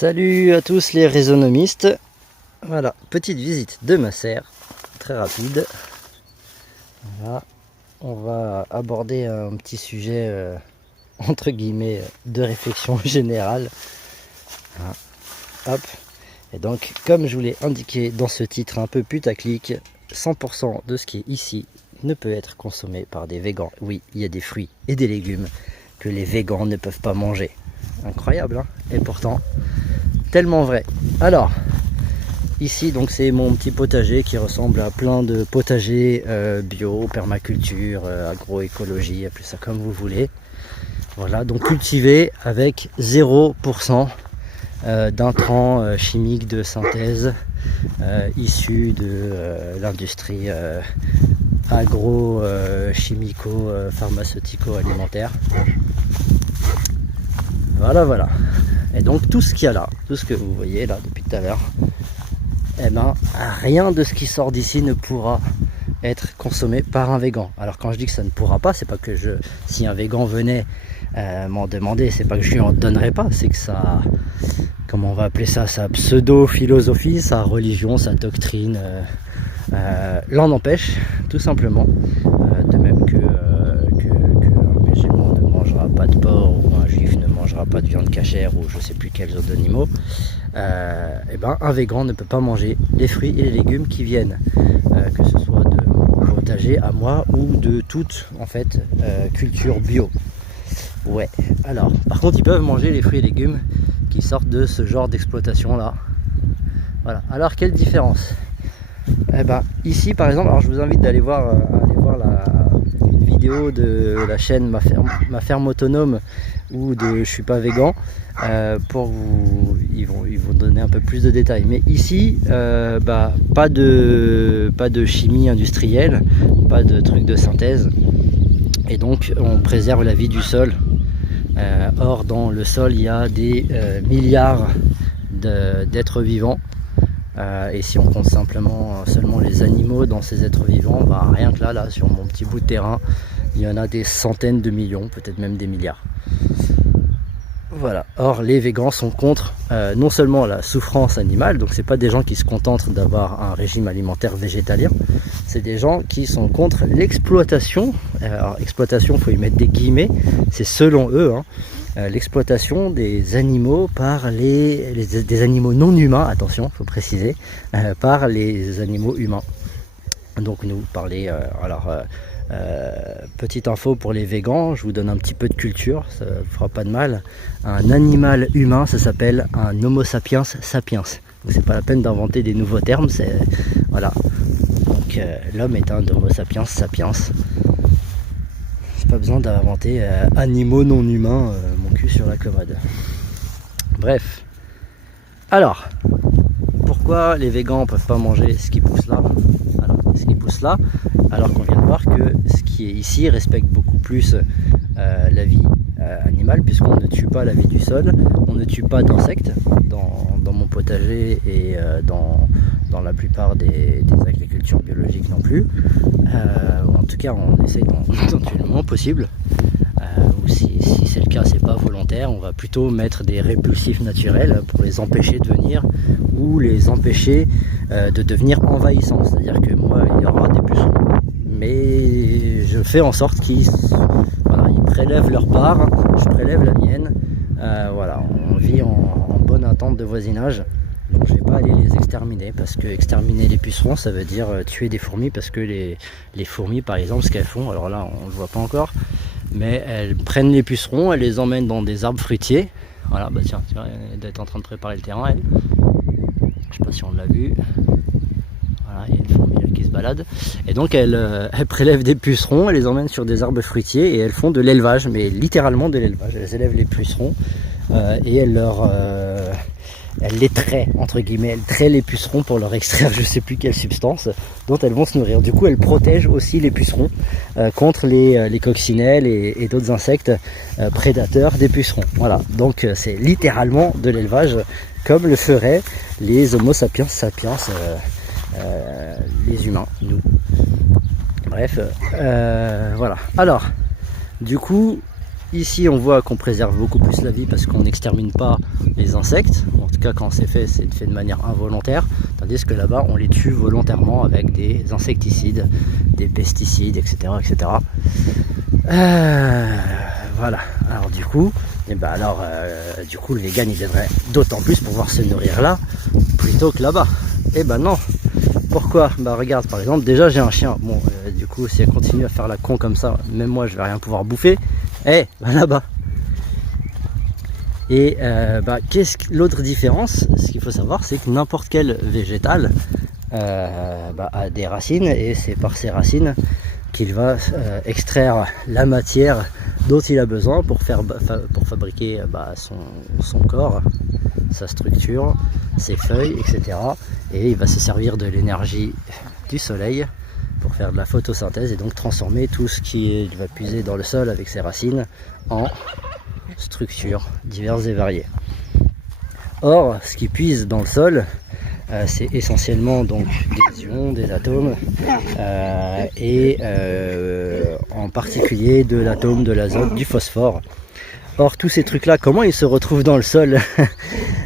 Salut à tous les rhizonomistes. Voilà, petite visite de ma serre, très rapide. Voilà, on va aborder un petit sujet entre guillemets de réflexion générale. Voilà. Hop. Et donc, comme je vous l'ai indiqué dans ce titre un peu putaclic, 100% de ce qui est ici ne peut être consommé par des végans. Oui, il y a des fruits et des légumes que les végans ne peuvent pas manger. Incroyable, hein? Et pourtant, tellement vrai. Alors, ici, donc c'est mon petit potager qui ressemble à plein de potagers bio, permaculture, agroécologie, appelez ça comme vous voulez. Voilà, donc cultivé avec 0% d'intrants chimiques de synthèse issus de l'industrie agro-chimico-pharmaceutico-alimentaire. Voilà. Et donc tout ce qu'il y a là, tout ce que vous voyez là depuis tout à l'heure, eh ben rien de ce qui sort d'ici ne pourra être consommé par un végan. Alors quand je dis que ça ne pourra pas, c'est pas que si un végan venait m'en demander, c'est pas que je lui en donnerais pas, c'est que ça, comment on va appeler ça, sa pseudo-philosophie, sa religion, sa doctrine l'en empêche, tout simplement. De même que un musulman ne mangera pas de porc, ou un juif ne mangera pas de viande cachère, ou je sais plus quels autres animaux, et ben un végan ne peut pas manger les fruits et les légumes qui viennent, que ce soit de mon potager à moi ou de toute en fait culture bio. Ouais, alors par contre ils peuvent manger les fruits et légumes qui sortent de ce genre d'exploitation là. Voilà, alors quelle différence? Eh ben, ici par exemple, alors je vous invite d'aller voir, une vidéo de la chaîne Ma Ferme Autonome ou de Je suis pas végan, ils vont donner un peu plus de détails. Mais ici, pas de chimie industrielle, pas de trucs de synthèse, et donc on préserve la vie du sol. Or dans le sol il y a des milliards d'êtres vivants. Et si on compte seulement les animaux dans ces êtres vivants, rien que là sur mon petit bout de terrain, il y en a des centaines de millions, peut-être même des milliards. Voilà. Or les végans sont contre non seulement la souffrance animale, donc c'est pas des gens qui se contentent d'avoir un régime alimentaire végétalien, c'est des gens qui sont contre l'exploitation. Alors exploitation, faut y mettre des guillemets, c'est selon eux, hein, l'exploitation des animaux par des animaux non humains, attention, faut préciser, par les animaux humains. Donc nous parler, petite info pour les végans, je vous donne un petit peu de culture, ça ne fera pas de mal. Un animal humain, ça s'appelle un Homo sapiens sapiens. Donc c'est pas la peine d'inventer des nouveaux termes, voilà. Donc l'homme est un Homo sapiens sapiens. Pas besoin d'inventer animaux non humains, mon cul sur la commode. Bref. Alors, pourquoi les végans ne peuvent pas manger ce qui pousse là? Alors qu'on vient de voir que ce qui est ici respecte beaucoup plus la vie animale, puisqu'on ne tue pas la vie du sol, on ne tue pas d'insectes dans mon potager et dans la plupart des agricultures biologiques non plus. En tout cas, on essaie d'en tuer le moins possible. Ou si c'est le cas, c'est pas volontaire, on va plutôt mettre des répulsifs naturels pour les empêcher de venir, ou les empêcher de devenir envahissants. C'est-à-dire que moi, il y aura des pucerons, mais je fais en sorte qu'ils prélèvent leur part, je prélève la mienne. Voilà, on vit en bonne attente de voisinage. Donc je vais pas aller les exterminer, parce que exterminer les pucerons, ça veut dire tuer des fourmis, parce que les fourmis par exemple, ce qu'elles font, alors là on le voit pas encore, mais elles prennent les pucerons, elles les emmènent dans des arbres fruitiers. Voilà, tiens, elle doit être en train de préparer le terrain, elle. Je sais pas si on l'a vu. Voilà, il y a une fourmi là qui se balade. Et donc elles prélèvent des pucerons, elles les emmènent sur des arbres fruitiers et elles font de l'élevage, mais littéralement de l'élevage. Elles élèvent les pucerons et elle les traite, entre guillemets, elle traite les pucerons pour leur extraire je sais plus quelle substance dont elles vont se nourrir. Du coup, elle protège aussi les pucerons contre les coccinelles et d'autres insectes prédateurs des pucerons. Voilà, donc c'est littéralement de l'élevage, comme le feraient les Homo sapiens sapiens, les humains, nous. Bref, voilà. Alors, du coup, ici on voit qu'on préserve beaucoup plus la vie parce qu'on n'extermine pas les insectes, en tout tout cas quand c'est fait de manière involontaire, tandis que là-bas on les tue volontairement avec des insecticides, des pesticides, etc. etc. Voilà, alors du coup, le vegan il devrait d'autant plus pouvoir se nourrir là plutôt que là-bas. Et ben non. Pourquoi? Bah regarde, par exemple, déjà j'ai un chien. Bon, du coup, si elle continue à faire la con comme ça, même moi je vais rien pouvoir bouffer. Va là-bas. Et l'autre différence, ce qu'il faut savoir, c'est que n'importe quel végétal a des racines, et c'est par ces racines qu'il va extraire la matière dont il a besoin pour fabriquer son corps, sa structure, ses feuilles, etc. Et il va se servir de l'énergie du soleil pour faire de la photosynthèse et donc transformer tout ce qu'il va puiser dans le sol avec ses racines en structures diverses et variées. Or, ce qui puise dans le sol, c'est essentiellement donc des ions, des atomes, en particulier de l'atome, de l'azote, du phosphore. Or, tous ces trucs-là, comment ils se retrouvent dans le sol?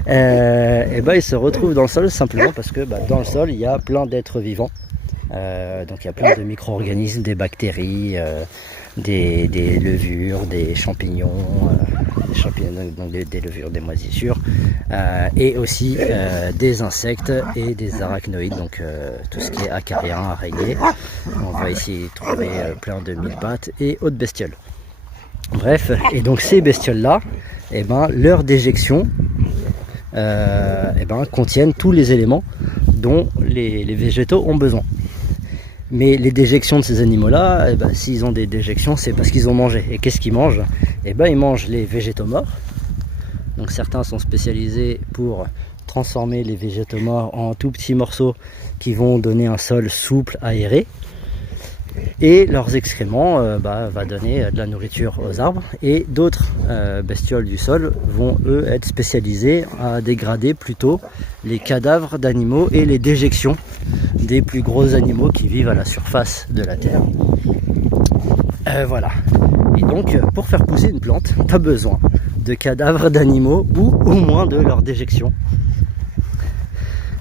Ils se retrouvent dans le sol simplement parce que dans le sol, il y a plein d'êtres vivants. Donc il y a plein de micro-organismes, des bactéries, des levures, des champignons, donc des levures, des moisissures, et aussi des insectes et des arachnoïdes, donc tout ce qui est acarien, araignée. On va ici trouver plein de mille-pattes et autres bestioles. Bref, et donc ces bestioles-là, leur déjection contiennent tous les éléments dont les végétaux ont besoin. Mais les déjections de ces animaux-là, s'ils ont des déjections, c'est parce qu'ils ont mangé. Et qu'est-ce qu'ils mangent? Ils mangent les végétaux morts. Donc certains sont spécialisés pour transformer les végétaux morts en tout petits morceaux qui vont donner un sol souple, aéré. Et leurs excréments va donner de la nourriture aux arbres. Et d'autres bestioles du sol vont eux être spécialisés à dégrader plutôt les cadavres d'animaux et les déjections des plus gros animaux qui vivent à la surface de la terre. Voilà. Et donc pour faire pousser une plante, tu as besoin de cadavres d'animaux ou au moins de leur déjection.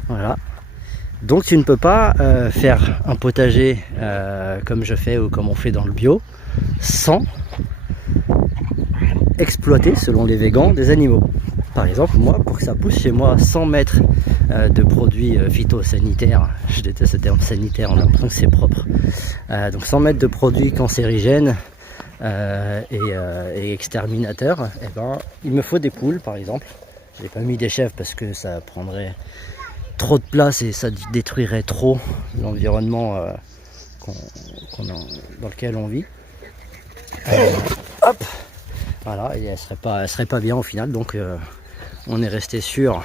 Voilà. Donc tu ne peux pas faire un potager comme je fais ou comme on fait dans le bio sans exploiter, selon les végans, des animaux. Par exemple, moi, pour que ça pousse chez moi sans mettre de produits phytosanitaires, je déteste ce terme sanitaire, on a l'impression que c'est propre, donc sans mettre de produits cancérigènes et exterminateurs, il me faut des poules par exemple. Je n'ai pas mis des chèvres parce que ça prendrait trop de place et ça détruirait trop l'environnement dans lequel on vit. Hop, voilà, et elle serait pas bien au final, donc on est resté sur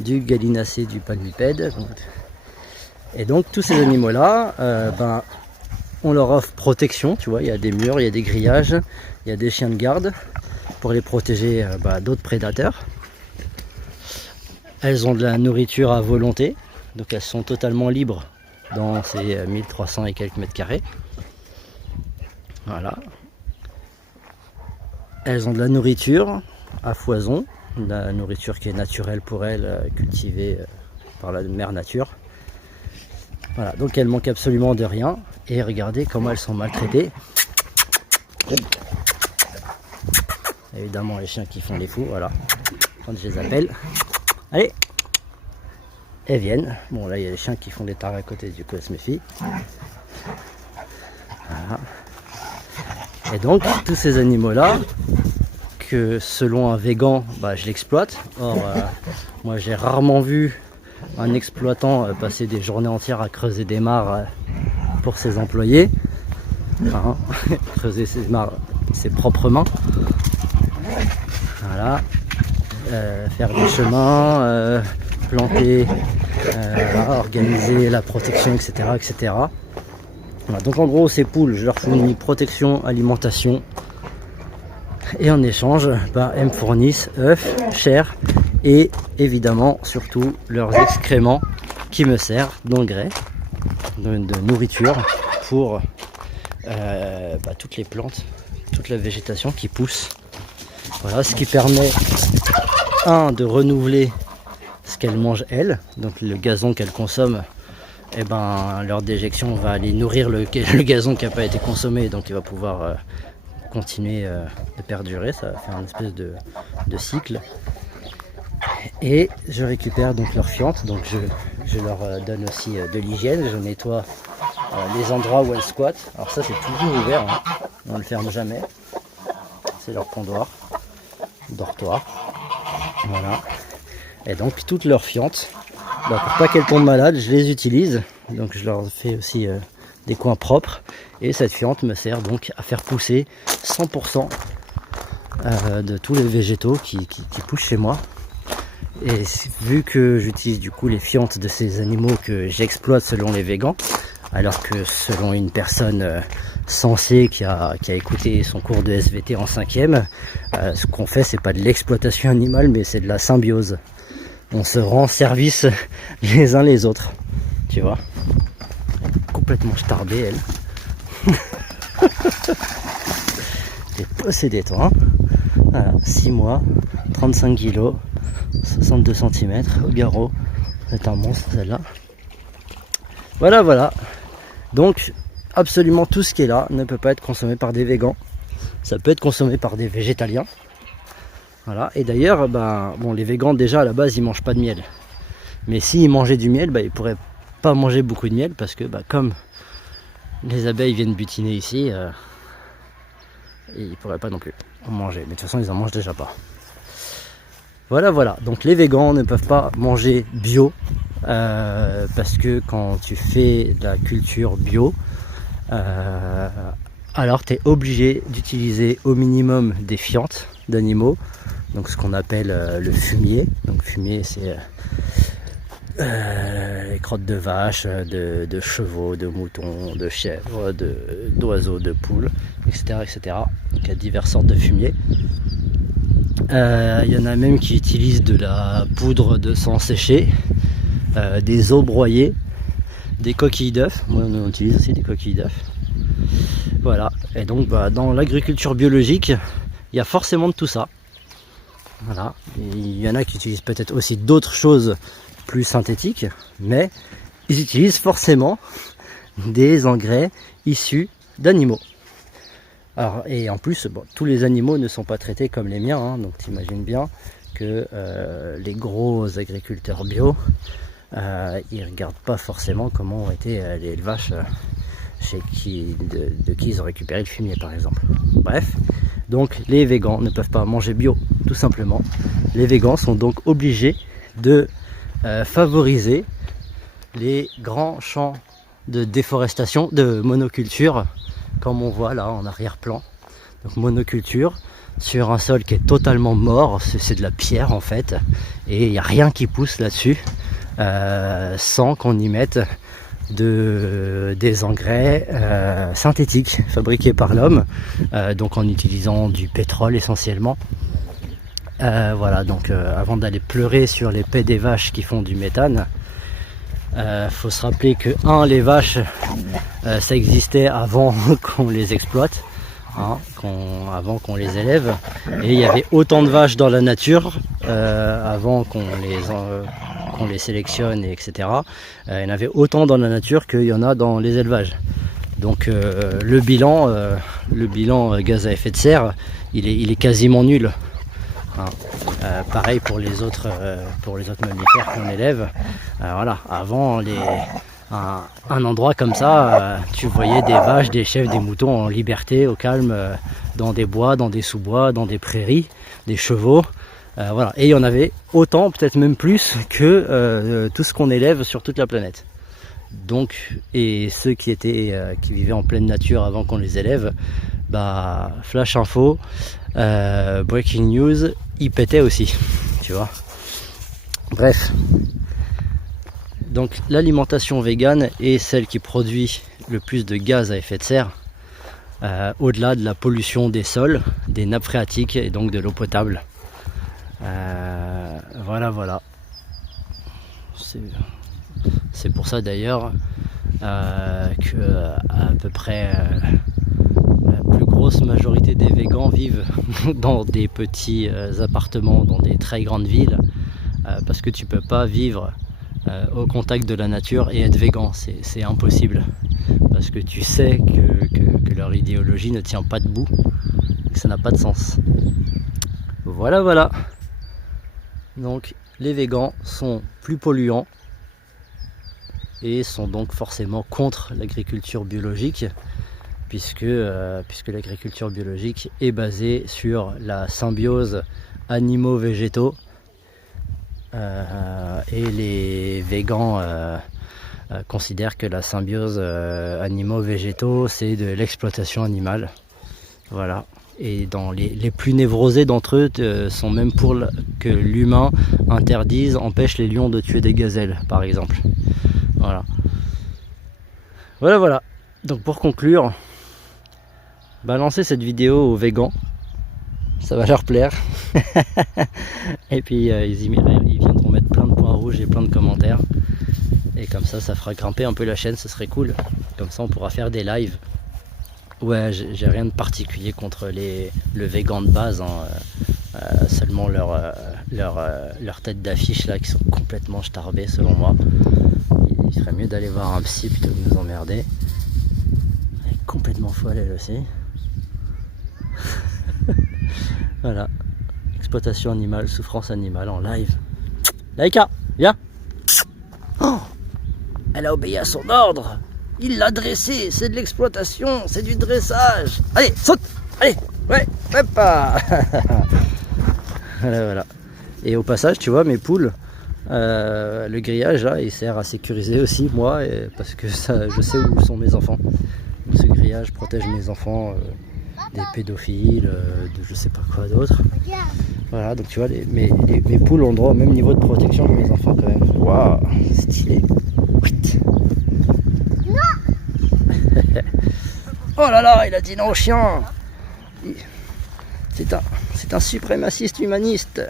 du gallinacé, du palmipède. Et donc tous ces animaux là, on leur offre protection, tu vois, il y a des murs, il y a des grillages, il y a des chiens de garde pour les protéger d'autres prédateurs. Elles ont de la nourriture à volonté, donc elles sont totalement libres dans ces 1300 et quelques mètres carrés. Voilà. Elles ont de la nourriture à foison, de la nourriture qui est naturelle pour elles, cultivée par la mère nature. Voilà, donc elles manquent absolument de rien. Et regardez comment elles sont maltraitées. Évidemment les chiens qui font les fous, voilà. Quand je les appelle. Allez, elles viennent. Bon là il y a les chiens qui font des tares à côté, du coup elles se méfient. Voilà. Et donc tous ces animaux là, que selon un végan, je l'exploite. Or moi j'ai rarement vu un exploitant passer des journées entières à creuser des mares pour ses employés. Creuser ses mares, ses propres mains. Voilà. Faire des chemins, planter, organiser la protection, etc. etc. Voilà, donc en gros ces poules, je leur fournis protection, alimentation, et en échange, elles me fournissent œufs, chair et évidemment surtout leurs excréments qui me servent d'engrais, de nourriture pour toutes les plantes, toute la végétation qui pousse. Voilà, ce qui permet de renouveler ce qu'elles mangent elles, donc le gazon qu'elles consomment, et ben leur déjection va aller nourrir le gazon qui n'a pas été consommé, donc il va pouvoir continuer de perdurer, ça va faire une espèce de cycle. Et je récupère donc leurs fientes, donc je leur donne aussi de l'hygiène, je nettoie les endroits où elles squattent. Alors ça c'est toujours ouvert, hein. On ne le ferme jamais, c'est leur pondoir, dortoir, voilà. Et donc toutes leurs fientes, bah, pour pas qu'elles tombent malades, je les utilise, donc je leur fais aussi des coins propres, et cette fiente me sert donc à faire pousser 100% de tous les végétaux qui poussent chez moi. Et vu que j'utilise du coup les fientes de ces animaux que j'exploite selon les végans, alors que selon une personne sensée qui a écouté son cours de SVT en 5e, ce qu'on fait c'est pas de l'exploitation animale mais c'est de la symbiose. On se rend service les uns les autres, tu vois. Complètement starbée elle. T'es possédé toi, hein. Voilà, 6 mois, 35 kilos, 62 cm au garrot. C'est un monstre celle-là. Voilà. Donc absolument tout ce qui est là ne peut pas être consommé par des végans. Ça peut être consommé par des végétaliens. Voilà. Et d'ailleurs, bon, les végans déjà à la base ils mangent pas de miel. Mais s'ils mangeaient du miel, ils pourraient pas manger beaucoup de miel parce que comme les abeilles viennent butiner ici, ils pourraient pas non plus en manger. Mais de toute façon ils en mangent déjà pas. Voilà, donc les végans ne peuvent pas manger bio parce que quand tu fais de la culture bio, alors tu es obligé d'utiliser au minimum des fientes d'animaux, donc ce qu'on appelle le fumier. Donc fumier c'est les crottes de vaches, de chevaux, de moutons, de chèvres, d'oiseaux, de poules, etc. Donc il y a diverses sortes de fumier. Il y en a même qui utilisent de la poudre de sang séché, des os broyés, des coquilles d'œufs. Moi on utilise aussi des coquilles d'œufs. Voilà, et donc dans l'agriculture biologique, il y a forcément de tout ça. Voilà, il y en a qui utilisent peut-être aussi d'autres choses plus synthétiques, mais ils utilisent forcément des engrais issus d'animaux. Alors, et en plus, tous les animaux ne sont pas traités comme les miens, hein, donc t'imagines bien que les gros agriculteurs bio, ils regardent pas forcément comment ont été les vaches de qui ils ont récupéré le fumier par exemple. Bref, donc les végans ne peuvent pas manger bio, tout simplement. Les végans sont donc obligés de favoriser les grands champs de déforestation, de monoculture, comme on voit là en arrière-plan. Donc monoculture sur un sol qui est totalement mort, c'est de la pierre en fait, et il n'y a rien qui pousse là-dessus sans qu'on y mette des engrais synthétiques fabriqués par l'homme, donc en utilisant du pétrole essentiellement. Voilà, donc avant d'aller pleurer sur les pets des vaches qui font du méthane, faut se rappeler que les vaches ça existait avant qu'on les exploite, hein, avant qu'on les élève, et il y avait autant de vaches dans la nature avant qu'on les sélectionne, etc. Il y en avait autant dans la nature qu'il y en a dans les élevages. Donc le bilan gaz à effet de serre, il est quasiment nul. Hein. Pareil pour les autres mammifères qu'on élève. Voilà, avant un endroit comme ça, tu voyais des vaches, des chèvres, des moutons en liberté, au calme, dans des bois, dans des sous-bois, dans des prairies, des chevaux. Voilà, et il y en avait autant, peut-être même plus que tout ce qu'on élève sur toute la planète. Donc, et ceux qui vivaient en pleine nature avant qu'on les élève, flash info, breaking news, ils pétaient aussi, tu vois. Bref, donc l'alimentation végane est celle qui produit le plus de gaz à effet de serre, au-delà de la pollution des sols, des nappes phréatiques et donc de l'eau potable. Voilà. C'est pour ça d'ailleurs que à peu près la plus grosse majorité des végans vivent dans des petits appartements, dans des très grandes villes, parce que tu peux pas vivre au contact de la nature et être végan, c'est impossible, parce que tu sais que leur idéologie ne tient pas debout, que ça n'a pas de sens. Voilà. Donc les végans sont plus polluants et sont donc forcément contre l'agriculture biologique, puisque l'agriculture biologique est basée sur la symbiose animaux-végétaux, et les végans considèrent que la symbiose animaux-végétaux c'est de l'exploitation animale. Voilà. Et dans les plus névrosés d'entre eux sont même pour que l'humain empêche les lions de tuer des gazelles, par exemple. Voilà. Donc pour conclure, balancez cette vidéo aux végans, ça va leur plaire. Et puis ils viendront mettre plein de points rouges et plein de commentaires. Et comme ça fera grimper un peu la chaîne, ce serait cool. Comme ça on pourra faire des lives. Ouais, j'ai rien de particulier contre le végan de base, hein. Seulement leur tête d'affiche là qui sont complètement starbées selon moi. Il serait mieux d'aller voir un psy plutôt que de nous emmerder. Elle est complètement folle elle aussi. Voilà, exploitation animale, souffrance animale en live. Laïka, viens. Oh, elle a obéi à son ordre. Il l'a dressé, c'est de l'exploitation, c'est du dressage. Allez, saute. Allez, ouais, hop pas. Voilà. Et au passage, tu vois, mes poules, le grillage là, il sert à sécuriser aussi moi, parce que ça, je sais où sont mes enfants. Ce grillage protège mes enfants des pédophiles, de je sais pas quoi d'autre. Voilà, donc tu vois, mes poules ont droit au même niveau de protection que mes enfants quand même. Waouh, stylé. Oh là là, il a dit non au chien. C'est un suprémaciste humaniste.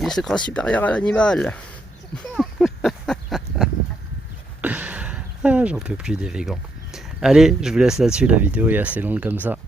Il se croit supérieur à l'animal. Ah, j'en peux plus des végans. Allez, je vous laisse là-dessus, la vidéo est assez longue comme ça.